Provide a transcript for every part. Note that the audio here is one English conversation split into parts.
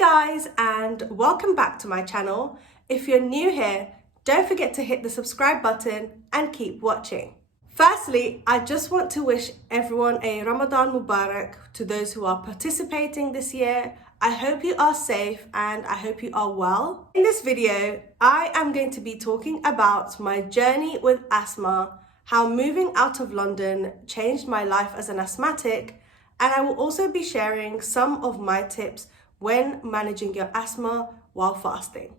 guys, and welcome back to my channel. If you're new here, don't forget to hit the subscribe button and keep watching. Firstly, I just want to wish everyone a Ramadan Mubarak to those who are participating this year. I hope you are safe and I hope you are well. In this video, I am going to be talking about my journey with asthma, how moving out of London changed my life as an asthmatic, and I will also be sharing some of my tips when managing your asthma while fasting.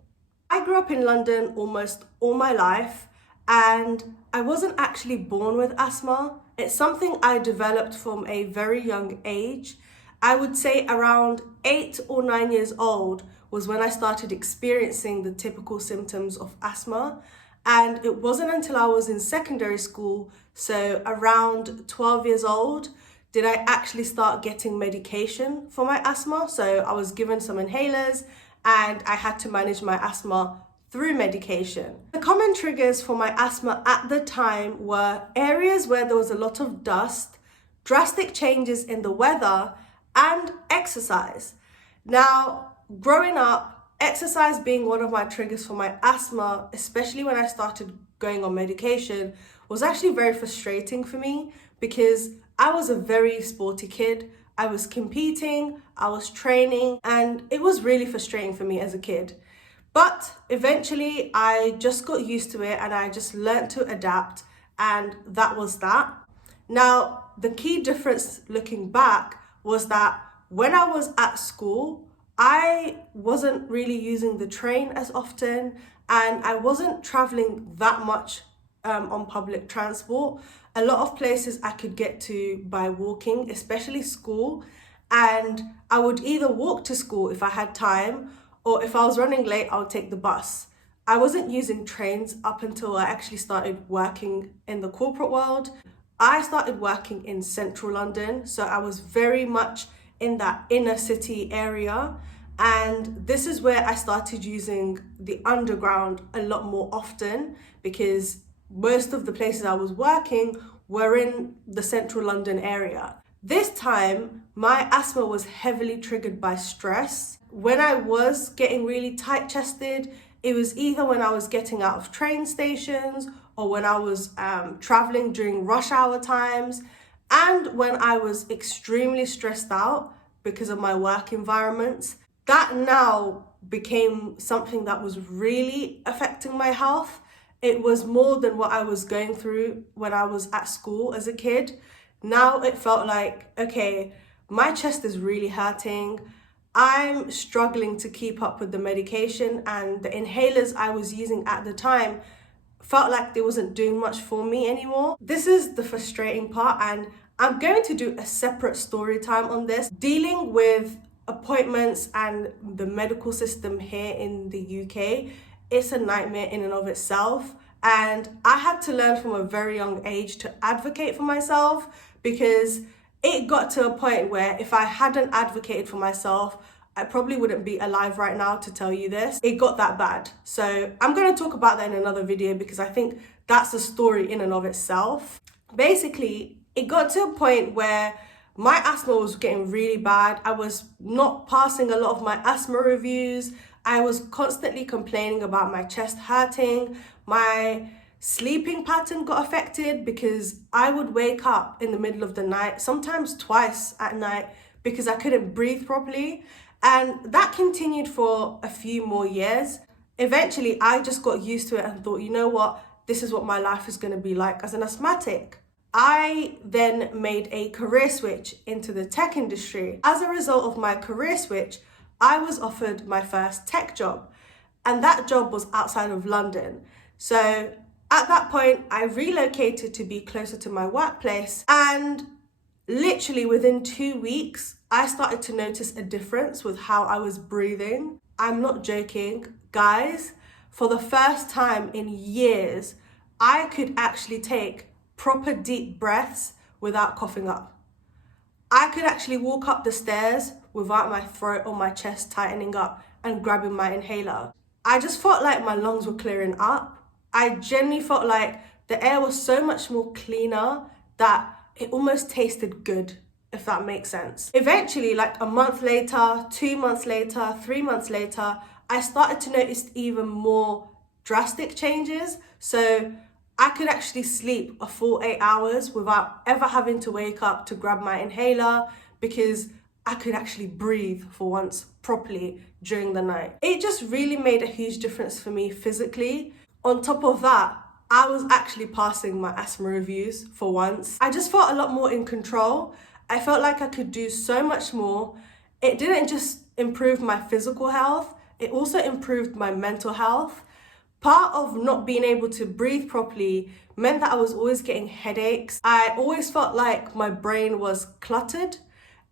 I grew up in London almost all my life, and I wasn't actually born with asthma. It's something I developed from a very young age. I would say around 8 or 9 years old was when I started experiencing the typical symptoms of asthma. And it wasn't until I was in secondary school, so around 12 years old, did I actually start getting medication for my asthma. So I was given some inhalers and I had to manage my asthma through medication. The common triggers for my asthma at the time were areas where there was a lot of dust, drastic changes in the weather, and exercise. Now, growing up, exercise being one of my triggers for my asthma, especially when I started going on medication, was actually very frustrating for me because I was a very sporty kid. I was competing, I was training, and it was really frustrating for me as a kid. But eventually I just got used to it and I just learned to adapt, and that was that. Now, the key difference looking back was that when I was at school, I wasn't really using the train as often and I wasn't traveling that much on public transport. A lot of places I could get to by walking, especially school, and I would either walk to school if I had time, or if I was running late, I would take the bus. I wasn't using trains up until I actually started working in the corporate world. I started working in central London, so I was very much in that inner city area, and this is where I started using the underground a lot more often because most of the places I was working were in the central London area. This time, my asthma was heavily triggered by stress. When I was getting really tight-chested, it was either when I was getting out of train stations or when I was traveling during rush hour times, and when I was extremely stressed out because of my work environments. That now became something that was really affecting my health. It was more than what I was going through when I was at school as a kid. Now it felt like, okay, my chest is really hurting. I'm struggling to keep up with the medication, and the inhalers I was using at the time felt like they wasn't doing much for me anymore. This is the frustrating part, and I'm going to do a separate story time on this. Dealing with appointments and the medical system here in the UK, it's a nightmare in and of itself. And I had to learn from a very young age to advocate for myself, because it got to a point where if I hadn't advocated for myself, I probably wouldn't be alive right now to tell you this. It got that bad. So I'm going to talk about that in another video because I think that's a story in and of itself. Basically, it got to a point where my asthma was getting really bad. I was not passing a lot of my asthma reviews. I was constantly complaining about my chest hurting. My sleeping pattern got affected because I would wake up in the middle of the night, sometimes twice at night, because I couldn't breathe properly. And that continued for a few more years. Eventually, I just got used to it and thought, you know what? This is what my life is going to be like as an asthmatic. I then made a career switch into the tech industry. As a result of my career switch, I was offered my first tech job, and that job was outside of London. So at that point, I relocated to be closer to my workplace, and literally within 2 weeks, I started to notice a difference with how I was breathing. I'm not joking, guys. For the first time in years, I could actually take proper deep breaths without coughing up. I could actually walk up the stairs without my throat or my chest tightening up and grabbing my inhaler. I just felt like my lungs were clearing up. I genuinely felt like the air was so much more cleaner that it almost tasted good. if that makes sense. Eventually, like a month later, 2 months later, 3 months later, I started to notice even more drastic changes. So I could actually sleep a full 8 hours without ever having to wake up to grab my inhaler, because I could actually breathe for once properly during the night. It just really made a huge difference for me physically. On top of that, I was actually passing my asthma reviews for once. I just felt a lot more in control. I felt like I could do so much more. It didn't just improve my physical health, it also improved my mental health. Part of not being able to breathe properly meant that I was always getting headaches. I always felt like my brain was cluttered,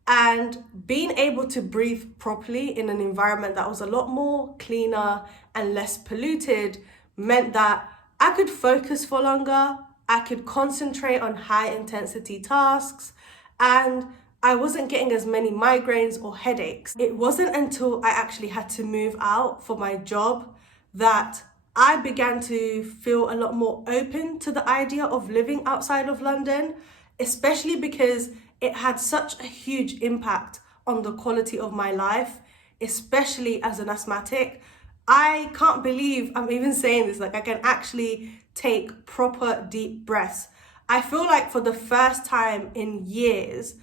and being able to breathe properly in an environment that was a lot more cleaner and less polluted meant that I could focus for longer, I could concentrate on high intensity tasks, and I wasn't getting as many migraines or headaches. It wasn't until I actually had to move out for my job that I began to feel a lot more open to the idea of living outside of London, especially because it had such a huge impact on the quality of my life, especially as an asthmatic. I can't believe I'm even saying this, like I can actually take proper deep breaths. I feel like for the first time in years,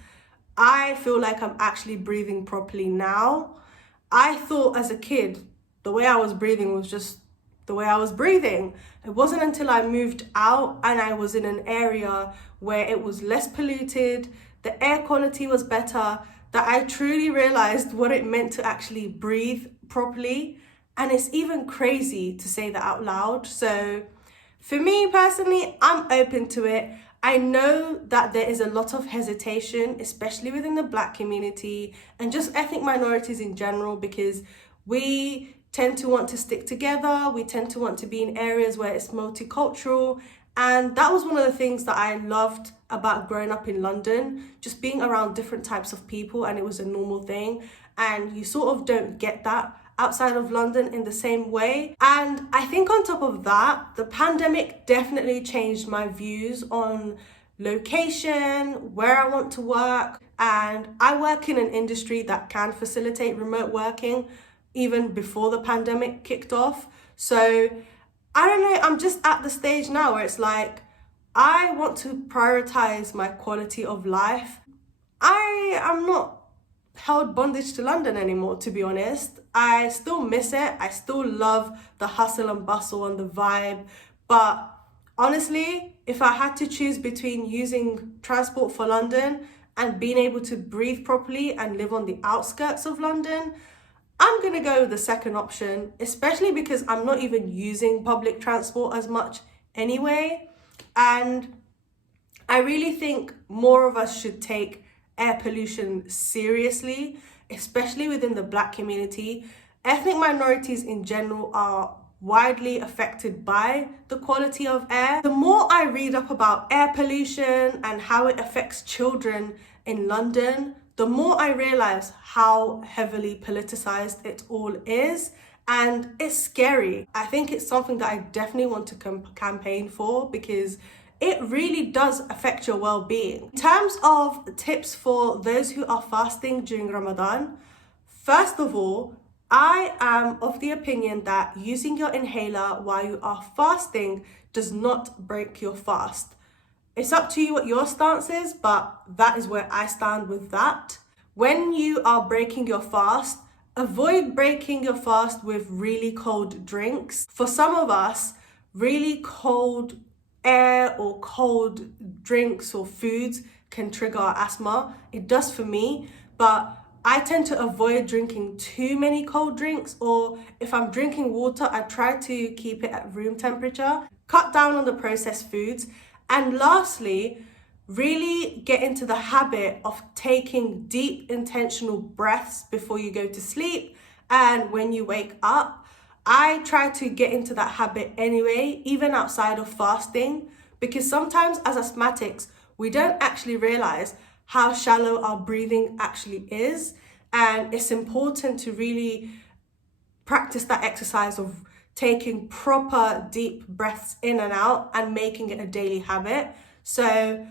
I feel like I'm actually breathing properly now. I thought as a kid, the way I was breathing was just the way I was breathing. It wasn't until I moved out and I was in an area where it was less polluted, the air quality was better, that I truly realized what it meant to actually breathe properly. And it's even crazy to say that out loud. So for me personally, I'm open to it. I know that there is a lot of hesitation, especially within the Black community and just ethnic minorities in general, because we tend to want to stick together. We tend to want to be in areas where it's multicultural. And that was one of the things that I loved about growing up in London, just being around different types of people, and it was a normal thing. And you sort of don't get that outside of London in the same way. And I think on top of that, the pandemic definitely changed my views on location, where I want to work. And I work in an industry that can facilitate remote working even before the pandemic kicked off. So I don't know, I'm just at the stage now where it's like, I want to prioritize my quality of life. I am not held bondage to London anymore, to be honest. I still miss it. I still love the hustle and bustle and the vibe. But honestly, if I had to choose between using transport for London and being able to breathe properly and live on the outskirts of London, I'm gonna go with the second option, especially because I'm not even using public transport as much anyway. And I really think more of us should take air pollution seriously, especially within the Black community. Ethnic minorities in general are widely affected by the quality of air. The more I read up about air pollution and how it affects children in London, the more I realize how heavily politicized it all is. And it's scary. I think it's something that I definitely want to campaign for, because it really does affect your well-being. In terms of tips for those who are fasting during Ramadan, first of all, I am of the opinion that using your inhaler while you are fasting does not break your fast. It's up to you what your stance is, but that is where I stand with that. When you are breaking your fast, avoid breaking your fast with really cold drinks. For some of us, really cold air or cold drinks or foods can trigger our asthma. It does for me, but I tend to avoid drinking too many cold drinks, or if I'm drinking water, I try to keep it at room temperature. Cut down on the processed foods. And lastly, really get into the habit of taking deep intentional breaths before you go to sleep and when you wake up. I try to get into that habit anyway, even outside of fasting, because sometimes as asthmatics, we don't actually realize how shallow our breathing actually is. And it's important to really practice that exercise of taking proper deep breaths in and out and making it a daily habit. So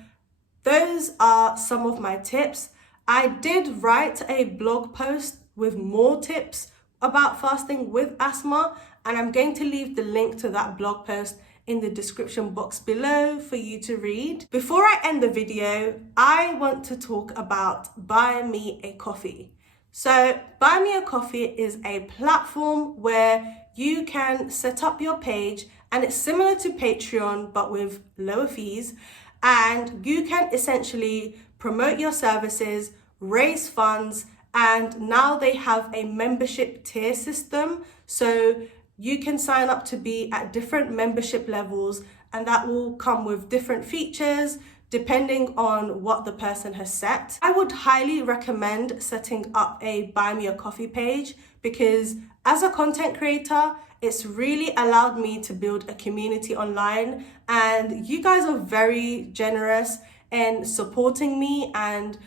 those are some of my tips. I did write a blog post with more tips about fasting with asthma, and I'm going to leave the link to that blog post in the description box below for you to read. Before I end the video, I want to talk about BuyMeACoffee. So BuyMeACoffee is a platform where you can set up your page, and it's similar to Patreon but with lower fees, and you can essentially promote your services, raise funds, and now they have a membership tier system. So you can sign up to be at different membership levels, and that will come with different features depending on what the person has set. I would highly recommend setting up a BuyMeACoffee page because as a content creator, it's really allowed me to build a community online, and you guys are very generous in supporting me and,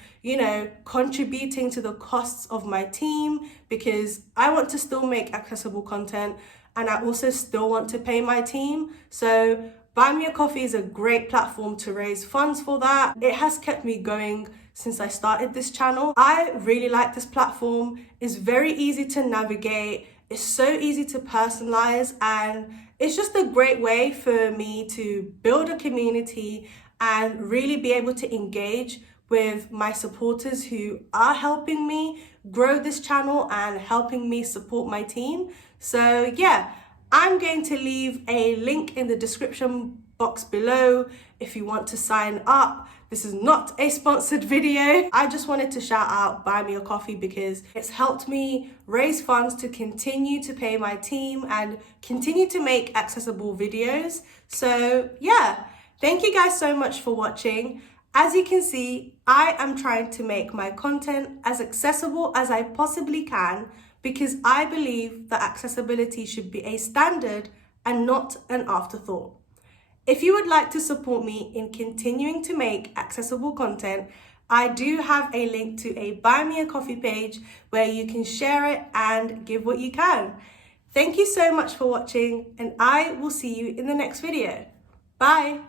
contributing to the costs of my team, because I want to still make accessible content and I also still want to pay my team. So BuyMeACoffee is a great platform to raise funds for that. It has kept me going since I started this channel. I really like this platform. It's very easy to navigate. It's so easy to personalize, and it's just a great way for me to build a community and really be able to engage with my supporters who are helping me grow this channel and helping me support my team. So yeah, I'm going to leave a link in the description box below if you want to sign up. This is not a sponsored video. I just wanted to shout out BuyMeACoffee because it's helped me raise funds to continue to pay my team and continue to make accessible videos. So yeah, thank you guys so much for watching. As you can see, I am trying to make my content as accessible as I possibly can because I believe that accessibility should be a standard and not an afterthought. If you would like to support me in continuing to make accessible content, I do have a link to a BuyMeACoffee page where you can share it and give what you can. Thank you so much for watching, and I will see you in the next video. Bye.